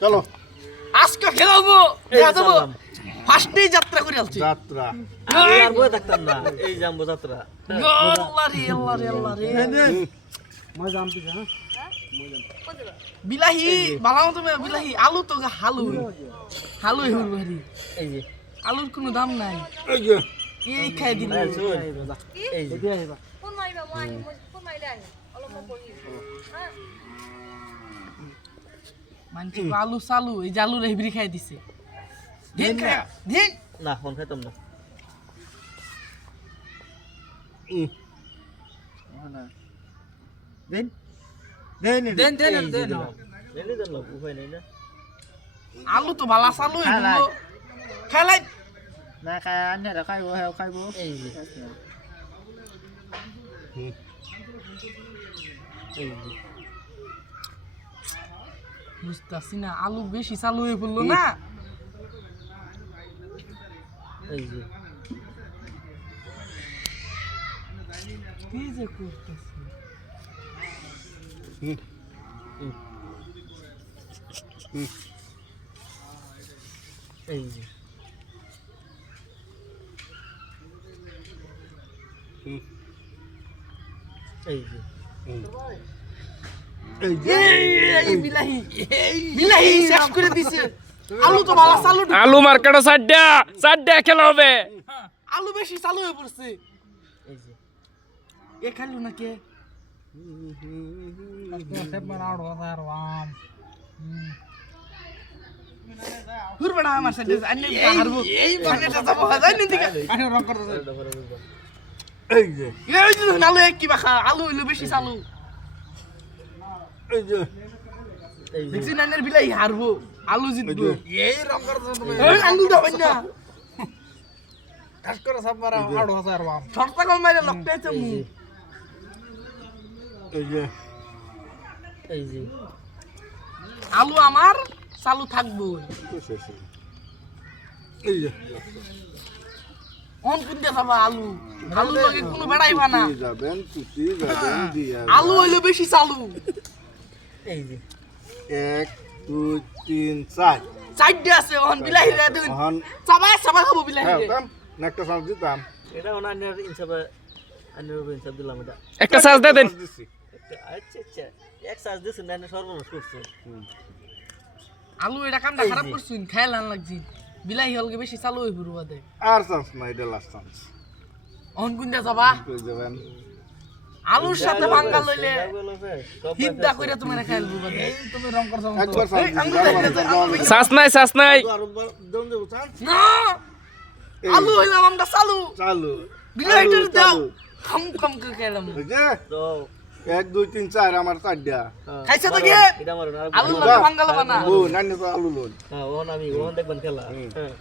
চলো। আজকে খেলাবো যাব। ফার্স্টেই যাত্রা করে আলছি। যাত্রা। আর বয়ে থাকতাম না। এই জাম্বো যাত্রা। আল্লাহ রে আল্লাহ রে আল্লাহ রে। বিলাহি বালাও তুমি বিলাহি। আলু তো হালু হালু হুল ভারি। এই যে। আলুর কোনো দাম নাই। এই যে। এই খাই দিল। এই যে ফোন মাৰিবা মই মই মাৰিলে আহিম অলপ মই পঢ়ি হা মানছি আলু চালু এই যে আলু রেহবরি খাই দিছে। দিন দিন না। ফোন খাইতাম না। দেন দেন দেন দেন দেন আলু তো বালা চালু খেলাই না খাই আনে খাইব হেও খাইব। এই বুঝতেছি না আলু বেশি চালু হয়ে পড়ল না। এই যে। কি যে করতেছে। এই যে। এই যে। আলু তো বালা চালু ঢুক- আলু মার্কেটে চারটা চারটা খেলা হবে হ্যাঁ, আলু বেশি চালু হয়ে পড়ছে এই যে এ না কে আমার সাথে যে আলু এক কি বাখা আলু বেশি চালু এই যে দেখছি নানের বিলাই হারবো আলু জিতবো। এই রং করছ তুমি এই আলু দাও না। কাজ করে সব মারা আড় হাজার বাম সরতা কল মাইরে লকটাই তো মু। এই যে। এই যে। আলু আমার চালু থাকব। এই যে অন কোন দিয়ে যাবা আলু? আলু লগে কোনো বেড়াইবা না। যাবেন তুই যাবেন দিয়া আলু হইল বেশি চালু। এই যে। এক দুই তিন চার। চারটে আছে অন বিলাহি রে দুই এখন চাবাই চাবা খাব বিলাহি হ্যাঁ রে একটা সাজ দিতাম এটা ওনা আন্নার ইনসাফে উপর ইনসাফ দিলাম এটা। একটা সাজ দে দেন। আচ্ছা আচ্ছা। এক সাজ দিয়েছেন না সর্বনাশ করছে। আলু এটা কামটা খারাপ। করছুন খাইল আন লাগছি। বিলাহি হলকে বেশি চালু হই পুরো আর চান্স নাই এটা লাস্ট চান্স অন কোন দিয়ে যাবা যাবেন? আলুর সাথে ভাঙ্গা লইলে হিদ্দা কইরা খাইল তুমি রং করছ একবার চান্স এই, গেছি? যাওয়া আমি লাগবে। শ্বাস নাই শ্বাস নাই। না! আলু হইলাম আমরা চালু চালু। বিলাহিটার আলু, দাও। খাম খাম করে খাইলাম এই তো এক দুই তিন চার আমার চারটা। হ্যাঁ, খাইছে তো কি? এটা মারো না, ও নানি তো আলু লোন হ্যাঁ, ওখানে আমি ওখানে দেখবেন খেলা। হ্যাঁ।